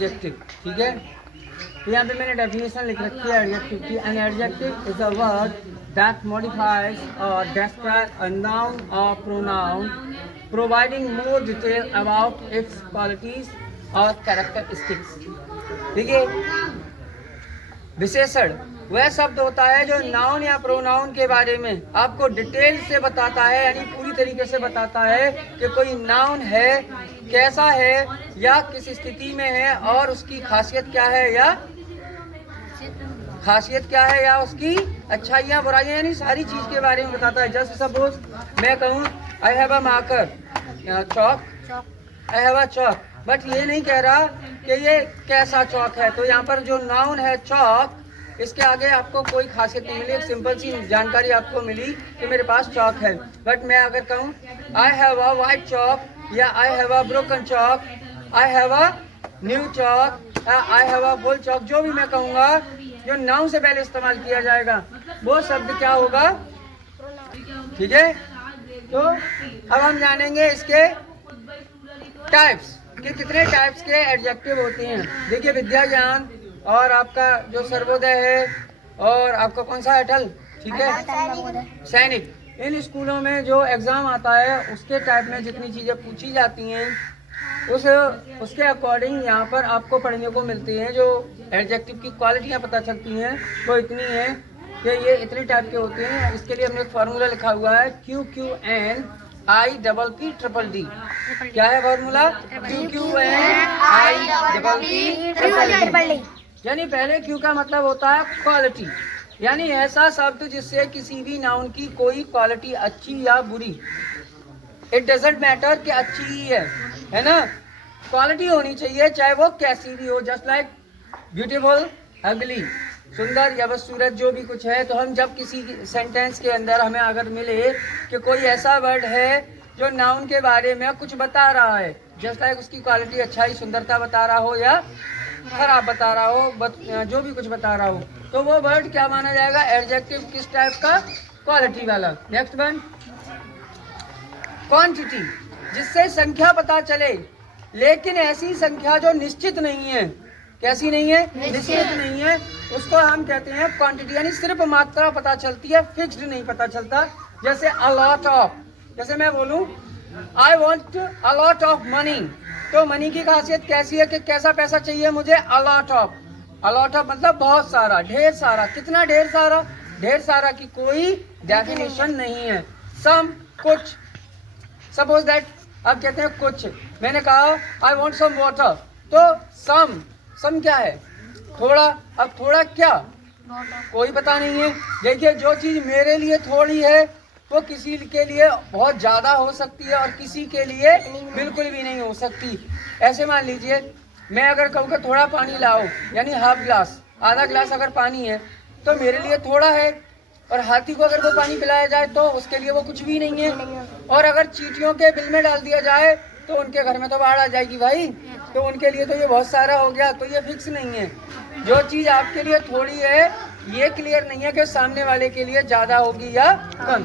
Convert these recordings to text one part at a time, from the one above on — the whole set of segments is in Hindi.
एडजेक्टिव, ठीक है। तो यहाँ पे मैंने डेफिनेशन लिख रखी है एडजेक्टिव की। An adjective is a word that modifies और डिस्क्राइब अ नाउन और pronoun providing more detail about it's qualities और कैरेक्टरिस्टिक्स। ठीक है, विशेषण वह शब्द होता है जो नाउन या प्रोनाउन के बारे में आपको डिटेल से बताता है, यानी पूरी तरीके से बताता है कि कोई नाउन है, कैसा है या किस स्थिति में है, और उसकी खासियत क्या है या उसकी अच्छाइयाँ बुराइयाँ, यानी सारी चीज के बारे में बताता है। जस्ट सपोज मैं कहूँ आई have a marker Chowk, I have a Chowk, but ये नहीं कह रहा कि ये कैसा चौक है। तो यहाँ पर जो नाउन है चौक, इसके आगे आपको कोई खासियत नहीं मिली, एक सिंपल सी जानकारी आपको मिली कि मेरे पास चौक है। बट मैं अगर कहूँ आई हैव अ वाइट चौक या I have a broken chalk, I have a new chalk, I have a full chalk, जो भी मैं कहूँगा जो नाउन से पहले इस्तेमाल किया जाएगा वो शब्द क्या होगा, ठीक है। तो अब हम जानेंगे इसके टाइप्स कि कितने टाइप्स के एडजेक्टिव होते हैं। देखिए, विद्या ज्ञान और आपका जो सर्वोदय है और आपका कौन सा अटल, ठीक है, सैनिक, इन स्कूलों में जो एग्जाम आता है उसके टाइप में जितनी चीज़ें पूछी जाती हैं उसके अकॉर्डिंग यहाँ पर आपको पढ़ने को मिलती हैं। जो एडजेक्टिव की क्वालिटियाँ पता चलती हैं वो इतनी है कि ये इतने टाइप के होते हैं। इसके लिए हमने एक फार्मूला लिखा हुआ है QQN IPPD। क्या है फार्मूला? QQN IPPD। यानी पहले Q का मतलब होता है क्वालिटी, यानी ऐसा शब्द जिससे किसी भी नाउन की कोई क्वालिटी अच्छी या बुरी, इट डजेंट मैटर कि अच्छी ही है ना, क्वालिटी होनी चाहिए चाहे वो कैसी भी हो। जस्ट लाइक ब्यूटीफुल, अगली, सुंदर या बदसूरत, जो भी कुछ है। तो हम जब किसी सेंटेंस के अंदर हमें अगर मिले कि कोई ऐसा वर्ड है जो नाउन के बारे में कुछ बता रहा है, जस्ट लाइक उसकी क्वालिटी, अच्छाई, सुंदरता बता रहा हो या खराब बता रहा हो, जो भी कुछ बता रहा हो, तो वो वर्ड क्या माना जाएगा, एडजेक्टिव। किस टाइप का? क्वालिटी वाला। नेक्स्ट वन, क्वांटिटी, जिससे संख्या पता चले लेकिन ऐसी संख्या जो निश्चित नहीं है। कैसी नहीं है? निश्चित नहीं है, उसको हम कहते हैं क्वांटिटी, यानी सिर्फ मात्रा पता चलती है, फिक्स्ड नहीं पता चलता। जैसे अ लॉट ऑफ, जैसे मैं बोलूं I want a lot of money, तो मनी की खासियत कैसी है कि कैसा पैसा चाहिए मुझे, a lot of. A lot of मतलब बहुत सारा, ढेर सारा। कितना ढेर सारा? ढेर सारा की कोई डेफिनेशन नहीं है। सम, कुछ, सपोज दैट, अब कहते हैं कुछ, मैंने कहा आई वॉन्ट सम वाटर, तो सम क्या है? थोड़ा। अब थोड़ा क्या, कोई पता नहीं है। देखिए, जो चीज मेरे लिए थोड़ी है वो किसी के लिए बहुत ज्यादा हो सकती है और किसी के लिए बिल्कुल भी नहीं हो सकती। ऐसे मान लीजिए, मैं अगर कहूँ कि थोड़ा पानी लाओ, यानी हाफ ग्लास, आधा ग्लास अगर पानी है तो मेरे लिए थोड़ा है, और हाथी को अगर वो पानी पिलाया जाए तो उसके लिए वो कुछ भी नहीं है। और अगर चींटियों के बिल में डाल दिया जाए तो उनके घर में तो बाढ़ आ जाएगी भाई, तो उनके लिए तो ये बहुत सारा हो गया। तो ये फिक्स नहीं है। जो चीज आपके लिए थोड़ी है ये क्लियर नहीं है कि सामने वाले के लिए ज्यादा होगी या कम।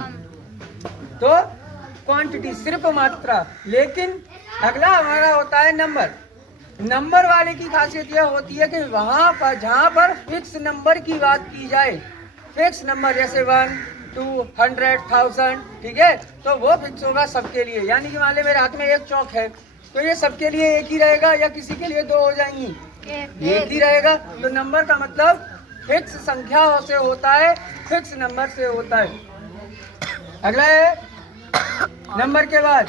तो क्वांटिटी सिर्फ मात्रा। लेकिन अगला हमारा होता है नंबर। नंबर वाले की खासियत यह होती है कि वहां पर जहां पर फिक्स नंबर की बात की जाए, फिक्स नंबर जैसे 1, 2, 100, 1000, ठीक है, तो वो फिक्स होगा सबके लिए। यानी कि मान ले मेरे हाथ में एक चौक है तो ये सबके लिए एक ही रहेगा या किसी के लिए दो हो जाएंगी? एक ही रहेगा। तो नंबर का मतलब फिक्स संख्या से होता है, फिक्स नंबर से होता है। अगला है नंबर के बाद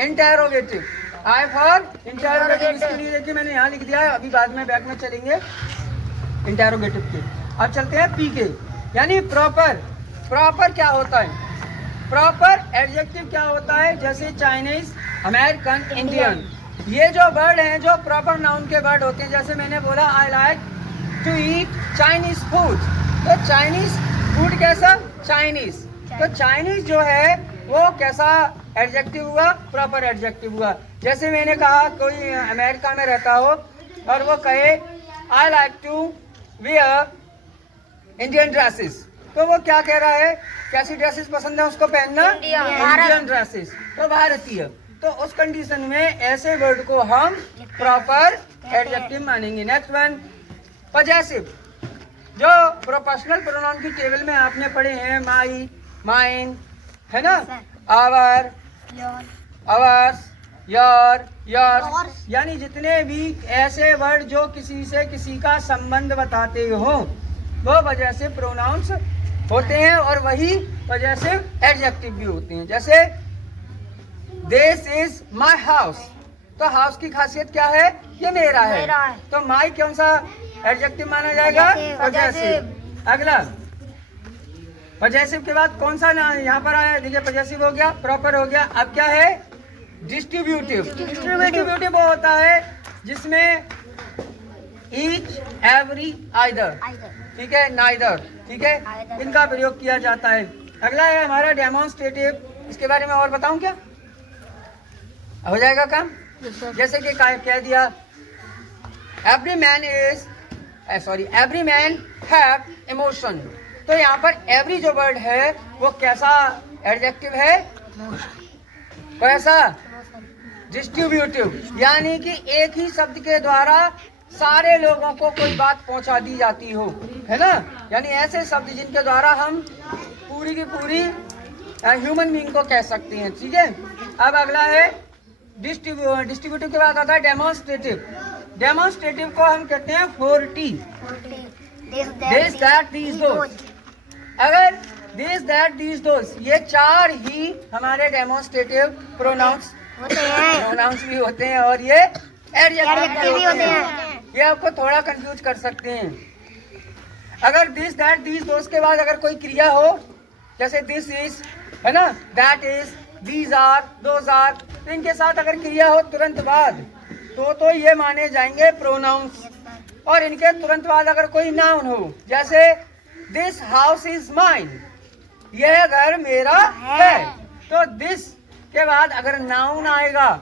इंटेरोगेटिव। आई फॉर इंटेरोगेटिव, इसके लिए देखिए मैंने यहाँ लिख दिया है, अभी बाद में बैक में चलेंगे इंटेरोगेटिव के। अब चलते हैं पी के, यानी प्रॉपर। प्रॉपर क्या होता है? प्रॉपर एडजेक्टिव क्या होता है? जैसे चाइनीज, अमेरिकन, इंडियन, ये जो वर्ड हैं जो प्रॉपर नाउन के वर्ड होते हैं। जैसे मैंने बोला I like to eat Chinese food, तो चाइनीज फूड कैसा? चाइनीज। तो चाइनीज जो है वो कैसा एडजेक्टिव हुआ? प्रॉपर एडजेक्टिव हुआ। जैसे मैंने कहा कोई अमेरिका में रहता हो और वो कहे I like to wear Indian dresses, तो वो क्या कह रहा है? कैसी ड्रेसेस पसंद है उसको पहनना? इंडियन ड्रेसेस, तो भारतीय। तो उस कंडीशन में ऐसे वर्ड को हम प्रॉपर एडजेक्टिव मानेंगे। नेक्स्ट वन पजेसिव, जो प्रोपोर्शनल प्रोनाउन की टेबल में आपने पढ़े हैं, माई, माइन, है ना, आवर, आवर्स, योर, योर्स, यानी जितने भी ऐसे वर्ड जो किसी से किसी का संबंध बताते हो वो पजेसिव प्रोनाउंस होते हैं और वही पजेसिव एडजेक्टिव भी होते हैं। जैसे दिस इज माई हाउस, तो हाउस की खासियत क्या है, ये मेरा है, तो माई कौन सा एडजेक्टिव माना जाएगा, पजेसिव। अगला पजेसिव के बाद कौन सा ना यहाँ पर आया, देखिए पजेसिव हो गया, प्रॉपर हो गया। अब क्या है, डिस्ट्रीब्यूटिव। डिस्ट्रीब्यूटिव वो होता है जिसमें ईच, एवरी, आइदर, ठीक है, नाइदर, ठीक है, इनका प्रयोग किया जाता है। अगला है हमारा डेमोन्स्ट्रेटिव, इसके बारे में और बताऊं क्या, हो जाएगा काम। जैसे कि कह दिया every man is, every man have emotion, तो यहाँ पर एवरी जो वर्ड है वो कैसा एडजेक्टिव है, कैसा, डिस्ट्रीब्यूटिव, यानी कि एक ही शब्द के द्वारा सारे लोगों को कोई बात पहुंचा दी जाती हो, है ना, यानी ऐसे शब्द जिनके द्वारा हम पूरी की पूरी ह्यूमन बीइंग को कह सकते हैं, ठीक है। अब अगला है डिस्ट्रीब्यूटिव के बाद आता है डेमोन्स्ट्रेटिव। डेमोन्स्ट्रेटिव को हम कहते हैं 40, दिस दैट दीज दोज। अगर दिस दैट दीज दोज ये चार ही हमारे डेमोन्स्ट्रेटिव प्रोनाउंस भी होते हैं और ये एडजेक्टिव भी होते हैं। ये आपको थोड़ा कंफ्यूज कर सकते हैं। अगर दिस दैट दीज दोज के बाद अगर कोई क्रिया हो, जैसे दिस इज, है ना, that is, these are, those are, तो इनके साथ अगर क्रिया हो तुरंत बाद तो ये माने जाएंगे प्रोनाउंस। और इनके तुरंत बाद अगर कोई नाउन हो, जैसे दिस हाउस इज माइन, यह घर मेरा है, तो दिस के बाद अगर नाउन आएगा,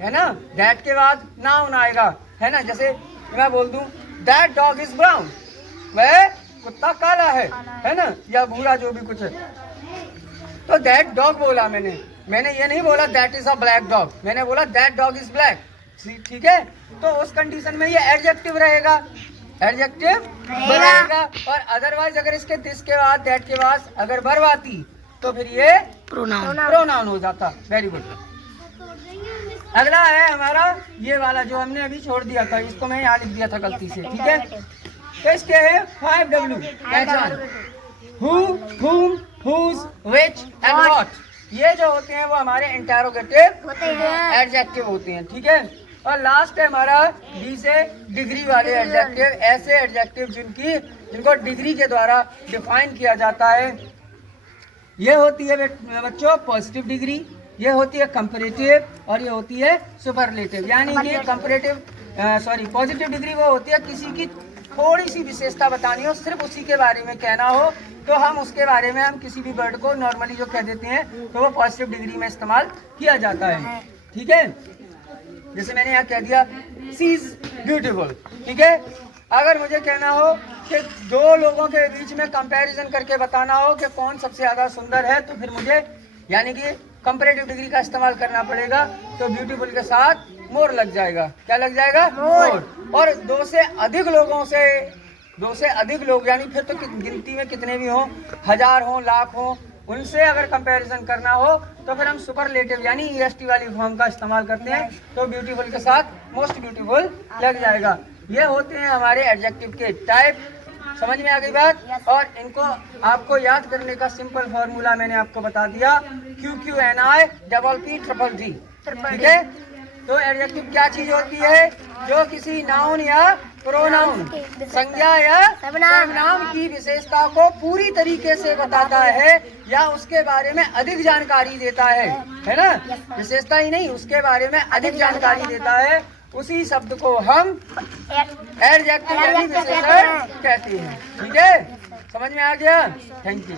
है ना, दैट के बाद नाउन आएगा, है ना, जैसे मैं बोल दूं दैट डॉग इज ब्राउन, वह कुत्ता काला है ना, या भूरा, जो भी कुछ है, तो दैट डॉग बोला मैंने ये नहीं बोला that is a black dog, मैंने बोला दैट डॉग इज ब्लैक, ठीक है। तो उस कंडीशन में ये एडजेक्टिव रहेगा, एडजेक्टिव रहेगा। और अदरवाइज अगर इसके दिस के बाद, दैट के बाद अगर वर्ब आती तो फिर ये प्रोनाउन हो जाता। Very good. अगला है हमारा ये वाला जो हमने अभी छोड़ दिया था, इसको मैं यहाँ लिख दिया था गलती से, ठीक है। तो इसके है 5W, पहचान, who, whom, whose, which and what, ये जो होते हैं वो हमारे इंटेरोगेटिव एडजेक्टिव होते हैं, ठीक है। और लास्ट है हमारा डी से डिग्री वाले एडजेक्टिव, ऐसे एडजेक्टिव जिनको डिग्री के द्वारा डिफाइन किया जाता है। ये होती है बच्चों पॉजिटिव डिग्री, ये होती है कंपैरेटिव और ये होती है सुपरलेटिव। यानी कि पॉजिटिव डिग्री वो होती है किसी की थोड़ी सी विशेषता बतानी हो, सिर्फ उसी के बारे में कहना हो, तो हम उसके बारे में हम किसी भी वर्ड को नॉर्मली जो कह देते हैं तो वो पॉजिटिव डिग्री में इस्तेमाल किया जाता है, ठीक है। जैसे मैंने यहाँ कह दिया शी इज ब्यूटीफुल, ठीक है। अगर मुझे कहना हो कि दो लोगों के बीच में कंपैरिजन करके बताना हो कि कौन सबसे ज्यादा सुंदर है, तो फिर मुझे यानी कि कंपैरेटिव डिग्री का इस्तेमाल करना पड़ेगा। तो ब्यूटीफुल के साथ मोर लग जाएगा, क्या लग जाएगा, मोर। और दो से अधिक लोग यानी फिर तो गिनती में कितने भी हों, 1000 हों, लाख हों, उनसे अगर कंपैरिजन करना हो तो फिर हम सुपरलेटिव यानी EST वाली फॉर्म का इस्तेमाल करते हैं, तो ब्यूटीफुल के साथ मोस्ट ब्यूटीफुल लग जाएगा। ये होते हैं हमारे एडजेक्टिव के टाइप। समझ में आ गई बात। और इनको आपको याद करने का सिंपल फॉर्मूला मैंने आपको बता दिया, QQNI PPG, ठीक है। तो एडजेक्टिव क्या चीज होती है, जो किसी नाउन या प्रोनाउन, संज्ञा या सर्वनाम की विशेषता को पूरी तरीके से बताता है या उसके बारे में अधिक जानकारी देता है ना। विशेषता ही नहीं, उसके बारे में अधिक जानकारी देता है, उसी शब्द को हम एडजेक्टिव यानी विशेषण कहते हैं, ठीक है। समझ में आ गया, थैंक यू।